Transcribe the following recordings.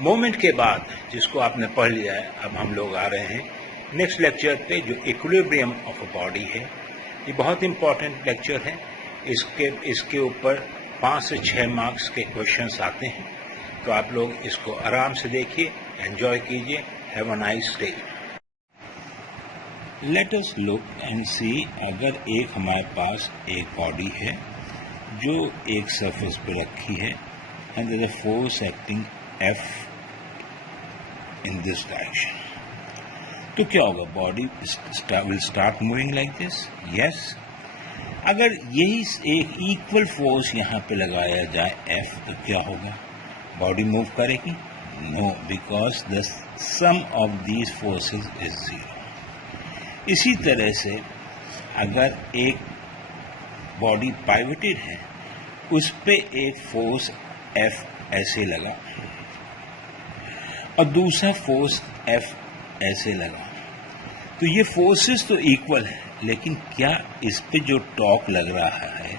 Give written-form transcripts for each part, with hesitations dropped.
Moment के बाद जिसको आपने पढ़ लिया है, अब हम लोग आ रहे हैं नेक्स्ट लेक्चर पे जो इक्विलिब्रियम ऑफ अ बॉडी है। ये बहुत इंपॉर्टेंट लेक्चर है। इसके ऊपर 5 से 6 मार्क्स के क्वेश्चंस आते हैं, तो आप लोग इसको आराम से देखिए, एंजॉय कीजिए। Have a nice day. Let us look and see, अगर एक हमारे पास एक बॉडी है जो एक सरफेस पे रखी है and there is a force acting F in this direction, तो क्या होगा? Body will start moving like this. Yes, अगर यही एक इक्वल फोर्स यहाँ पे लगाया जाए F, तो क्या होगा? बॉडी मूव करेगी? No, because the sum of these forces is 0। इसी तरह से अगर एक बॉडी पाइवटेड है, उस पे एक फोर्स F ऐसे लगा और दूसरा फोर्स F ऐसे लगा, तो ये फोर्सेस तो इक्वल है, लेकिन क्या इस पे जो टॉर्क लग रहा है,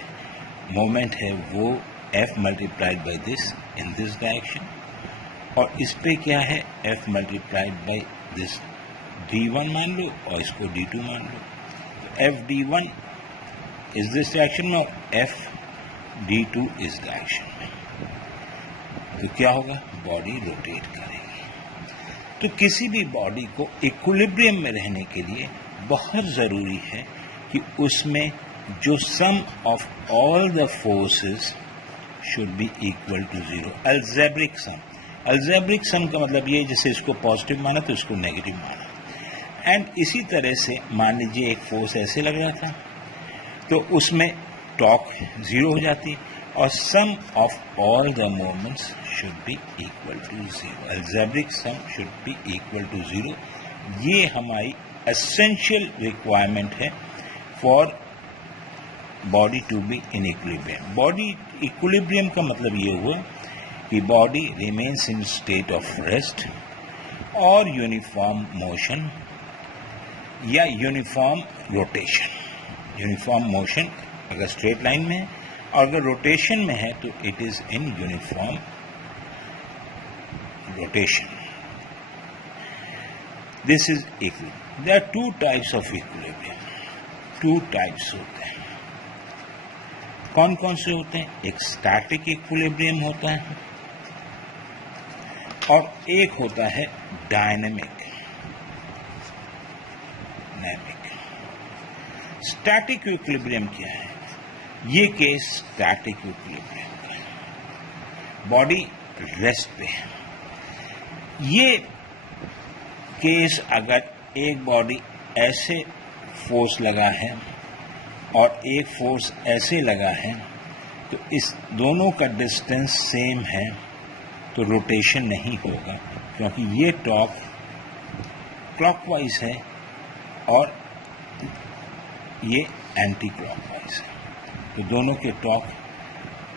मोमेंट है, वो F multiplied by this in this direction, और इस पे क्या है? F multiplied by this D1 मान लो और इसको D2 मान लो। तो F D1 इस दिस डायरेक्शन में और F D2 इस डायरेक्शन में, तो क्या होगा? बॉडी रोटेट करेगी। तो किसी भी बॉडी को इक्विलिब्रियम में रहने के लिए बहुत ज़रूरी है कि उसमें जो sum of all the forces should be equal to 0। Algebraic sum, algebraic sum का मतलब ये, जैसे इसको पॉजिटिव माना तो इसको नेगेटिव माना। एंड इसी तरह से मान लीजिए एक फोर्स ऐसे लग रहा था, तो उसमें टॉर्क 0 हो जाती, और sum of all the moments should be equal to 0। Algebraic sum should be equal to 0। ये हमारी एसेंशियल रिक्वायरमेंट है for body to be in equilibrium. Body equilibrium का मतलब ये हुआ कि body remains in state of rest और uniform motion या यूनिफॉर्म रोटेशन। यूनिफॉर्म मोशन अगर स्ट्रेट लाइन में है, और अगर रोटेशन में है तो it is in uniform rotation. This is equilibrium. There are 2 types of equilibrium. 2 types होते हैं। कौन कौन से होते हैं? एक स्टैटिक इक्विलिब्रियम होता है और एक होता है डायनेमिक। स्टैटिक इक्विलिब्रियम क्या है? ये केस स्टैटिक इक्विलिब्रियम का है, बॉडी रेस्ट पे है। ये केस अगर एक बॉडी ऐसे फोर्स लगा है और एक फोर्स ऐसे लगा है, तो इस दोनों का डिस्टेंस सेम है, तो रोटेशन नहीं होगा, क्योंकि ये टॉर्क क्लॉकवाइज है और ये एंटी क्लॉकवाइज है, तो दोनों के टॉर्क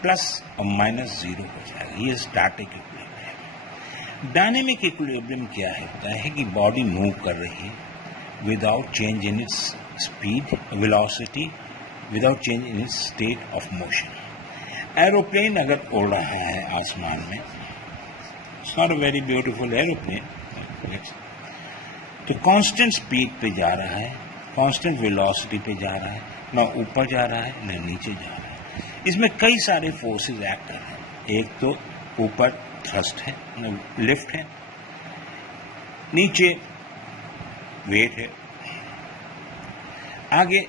प्लस और माइनस 0 हो जाएगा। ये स्टैटिक इक्विलिब्रियम। डायनेमिक इक्विलिब्रियम क्या होता है कि बॉडी मूव कर रही है without change in its speed, velocity, without change in its state of motion. Aeroplane अगर उड़ रहा है आसमान में, it's not a very beautiful aeroplane, तो कांस्टेंट स्पीड पे जा रहा है, कांस्टेंट वेलोसिटी पे जा रहा है, ना ऊपर जा रहा है ना नीचे जा रहा है। इसमें कई सारे फोर्सेस एक्ट कर रहे हैं। एक तो ऊपर थ्रस्ट है, लिफ्ट है, नीचे वेट है, आगे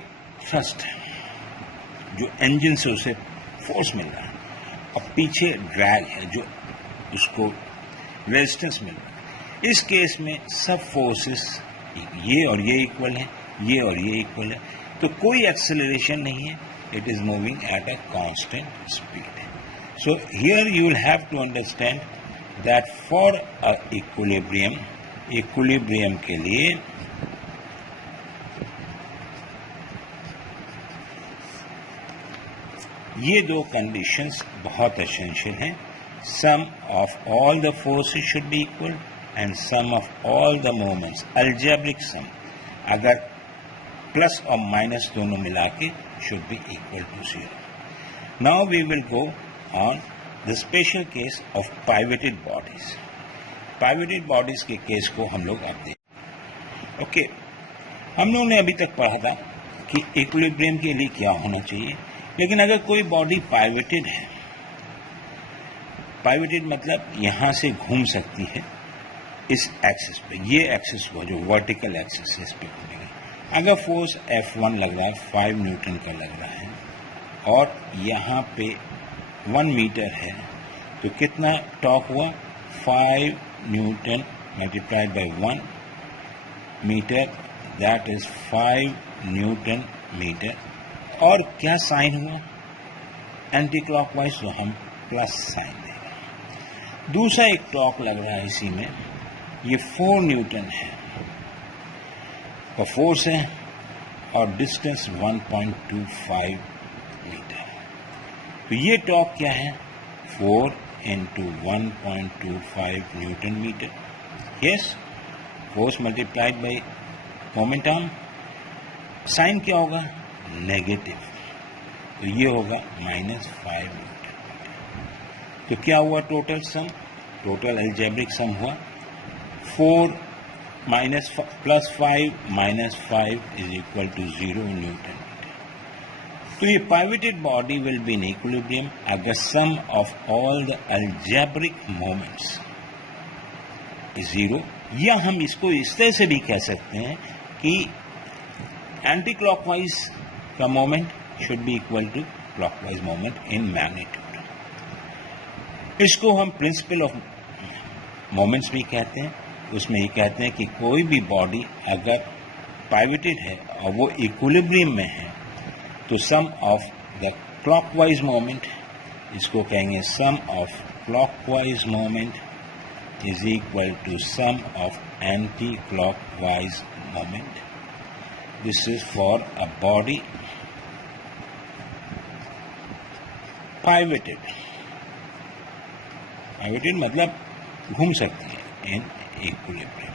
थ्रस्ट है जो इंजन से उसे फोर्स मिल रहा है, और पीछे ड्रैग है जो उसको रेजिस्टेंस मिल रहा है। इस केस में सब फोर्सेस ये और ये इक्वल है, ये और ये इक्वल है, तो कोई एक्सेलरेशन नहीं है, it is moving at a constant speed. So here you will have to understand that for a equilibrium के लिए ये 2 कंडीशंस बहुत एसेंशियल हैं। Sum of all the forces should be equal and sum of all the moments, algebraic sum, अगर plus और minus दोनों मिला के should be equal to 0। Now we will go on the special case of pivoted bodies. Pivoted bodies के case को हम लोग अब देखें। ओके, हम लोगों ने अभी तक पढ़ा था कि इक्विलिब्रियम के लिए क्या होना चाहिए, लेकिन अगर कोई बॉडी पाइवोटेड है, पाइवोटेड मतलब यहां से घूम सकती है इस एक्सिस पे, ये एक्सिस हुआ जो वर्टिकल एक्सिस है, इस पे घूमेगी। अगर फोर्स F1 लग रहा है, 5 न्यूटन का लग रहा है, और यहाँ पे 1 मीटर है, तो कितना टॉर्क हुआ? 5 newton multiplied by 1 metre, that is 5 newton metre. और क्या साइन हुआ? एंटी क्लॉकवाइज, तो हम प्लस साइन देंगे। दूसरा एक टॉर्क लग रहा है इसी में, ये 4 न्यूटन है और फोर्स है, और डिस्टेंस 1.25 मीटर। तो ये टॉर्क क्या है? 4 into 1.25 newton metre. Yes, force multiplied by moment arm. Sign क्या होगा? नेगेटिव, तो ये होगा -5 न्यूटन। तो क्या हुआ टोटल सम? टोटल अलजेब्रिक सम हुआ 4 plus 5 minus 5 is equal to 0 Newton. तो ये pivoted body will be in equilibrium अगर sum of all the algebraic moments is 0, या हम इसको इस तरह से भी कह सकते हैं कि एंटी क्लॉकवाइज का moment should be equal to clockwise moment in magnitude. इसको हम प्रिंसिपल ऑफ मोमेंट्स भी कहते हैं। उसमें ये कहते हैं कि कोई भी बॉडी अगर पाइवोटेड है और वो इक्विलिब्रियम में है, तो sum of the clockwise moment, इसको कहेंगे sum of clockwise moment is equal to sum of anti clockwise moment. This is for a body pivoted. Pivoted मतलब घूम सकती है इन इक्विलिब्रियम,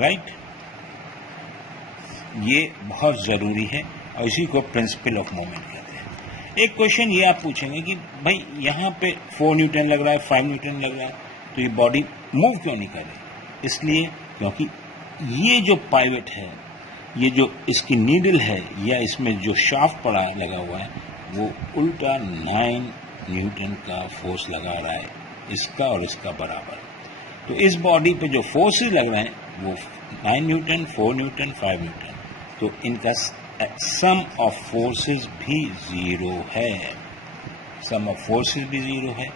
राइट। ये बहुत जरूरी है और इसी को प्रिंसिपल ऑफ मोमेंट कहते हैं। एक क्वेश्चन ये आप पूछेंगे कि भाई यहाँ पे 4 न्यूटन लग रहा है, 5 न्यूटन लग रहा है, तो ये बॉडी मूव क्यों नहीं कर रही? इसलिए क्योंकि ये जो पाइवट है, ये जो इसकी नीडल है या इसमें जो शाफ्ट पड़ा लगा हुआ है, वो उल्टा 9 न्यूटन का फोर्स लगा रहा है, इसका और इसका बराबर। तो इस बॉडी पे जो फोर्सेस लग रहे हैं वो 9 न्यूटन, 4 न्यूटन, 5 न्यूटन, तो इनका सम ऑफ फोर्सेस भी 0 है। सम ऑफ फोर्सेस भी 0 है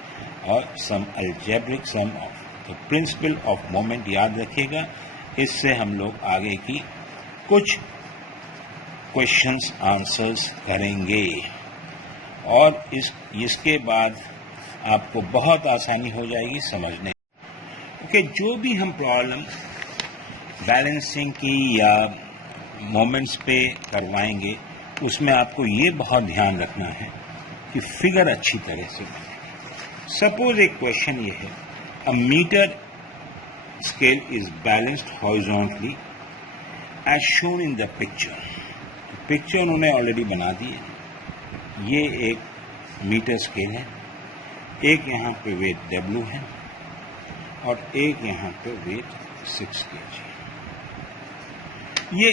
और सम अलजेब्रिक सम ऑफ। तो प्रिंसिपल ऑफ मोमेंट याद रखिएगा, इससे हम लोग आगे की कुछ क्वेश्चंस आंसर्स करेंगे और इसके बाद आपको बहुत आसानी हो जाएगी समझने। ओके, जो भी हम प्रॉब्लम बैलेंसिंग की या मोमेंट्स पे करवाएंगे, उसमें आपको ये बहुत ध्यान रखना है कि फिगर अच्छी तरह से बने। सपोज एक क्वेश्चन ये है, a metre scale is balanced horizontally as shown in the picture. Picture उन्होंने ऑलरेडी बना दी है। ये एक मीटर स्केल है, एक यहाँ पे वेट W है और एक यहाँ पे वेट 6 kg। ये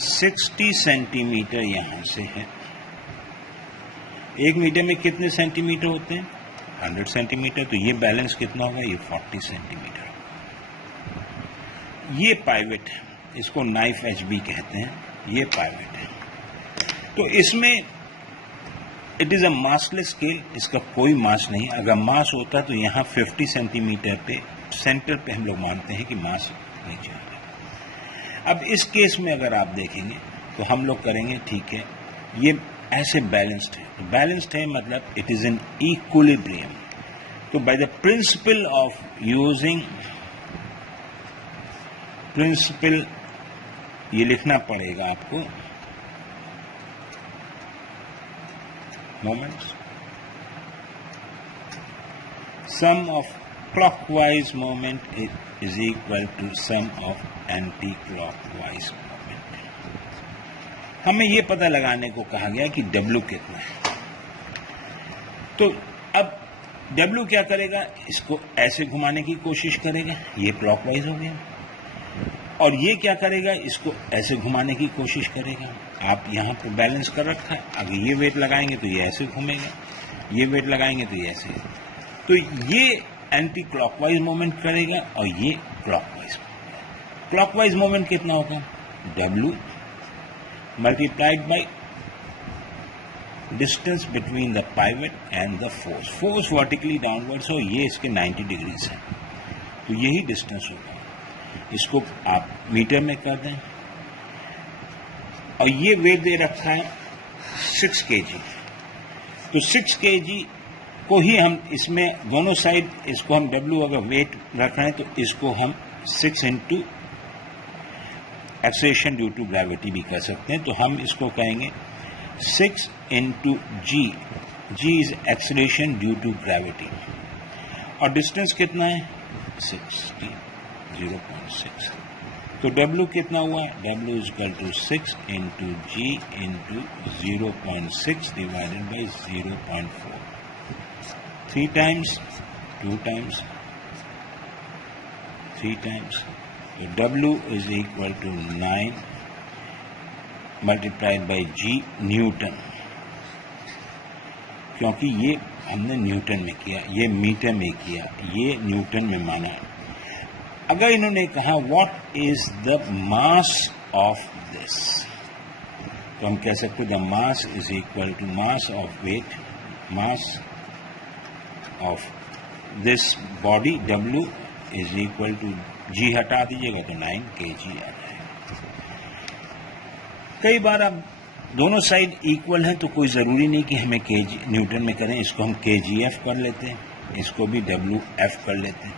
60 सेंटीमीटर यहां से है। 1 मीटर में कितने सेंटीमीटर होते हैं? 100 सेंटीमीटर। तो ये बैलेंस कितना होगा? ये 40 सेंटीमीटर। ये पाइवट है, इसको नाइफ एज भी कहते हैं। ये पाइवट है। तो इसमें it is a massless scale, इसका कोई मास नहीं। अगर मास होता तो यहाँ 50 सेंटीमीटर पे सेंटर पे हम लोग मानते हैं कि मास नीचे आता। अब इस केस में अगर आप देखेंगे तो हम लोग करेंगे, ठीक है, ये ऐसे बैलेंस्ड है। तो बैलेंस्ड है मतलब इट इज इन इक्विलिब्रियम। तो by the principle of using principle, ये लिखना पड़ेगा आपको, moments, sum of clockwise moment is equal to sum of anti clockwise moment. हमें यह पता लगाने को कहा गया कि W कितना है। तो अब W क्या करेगा, इसको ऐसे घुमाने की कोशिश करेगा, ये क्लॉकवाइज हो गया, और ये क्या करेगा, इसको ऐसे घुमाने की कोशिश करेगा। आप यहाँ पर बैलेंस कर रखा है, अगर ये वेट लगाएंगे तो ये ऐसे घूमेगा, ये वेट लगाएंगे तो ये ऐसे, तो ये एंटी क्लॉकवाइज मोमेंट करेगा और ये क्लॉकवाइज। क्लॉकवाइज मोमेंट कितना होगा, W multiplied by distance between the pivot and the force. Force vertically downwards हो, ये इसके 90 डिग्रीज है, तो यही डिस्टेंस होगा। इसको आप मीटर में कर दें, और ये वेट दे रखा है 6 kg, तो 6 kg को ही हम इसमें दोनों साइड, इसको हम W अगर वेट रख रहे हैं तो इसको हम 6 into acceleration due to gravity भी कर सकते हैं। तो हम इसको कहेंगे 6 into G, G is acceleration due to gravity, और डिस्टेंस कितना है 60, 0.6, तो W कितना हुआ, W is equal to 6 into G into 0.6 divided by 0.4, 3 times, 2 times, 3 times, तो W is equal to 9 multiplied by G newton, क्योंकि ये हमने न्यूटन में किया, ये मीटर में किया, ये न्यूटन में माना। अगर इन्होंने कहा what is the mass of this, तो हम कह सकते the mass is equal to mass of weight, mass of this body W is equal to G हटा दीजिएगा तो 9 kg आ जाएगा। कई बार अब दोनों साइड इक्वल हैं तो कोई ज़रूरी नहीं कि हमें kg न्यूटन में करें, इसको हम kgf कर लेते हैं, इसको भी WF कर लेते हैं।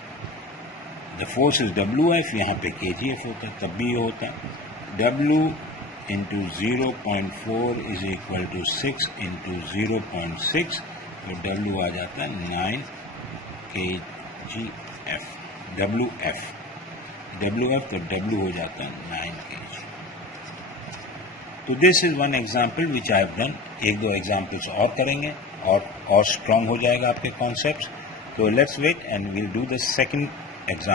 द फोर्स इज WF, यहाँ पे kgf होता, तब भी ये होता W into 0.4 is equal to 6 into 0.6, तो W आ जाता है 9 kgf, WF, तो W हो जाता है 9 kg। तो this is one example which I have done. एक दो एग्जाम्पल्स और करेंगे और स्ट्रांग हो जाएगा आपके कॉन्सेप्ट्स। तो let's wait and we'll do the second example.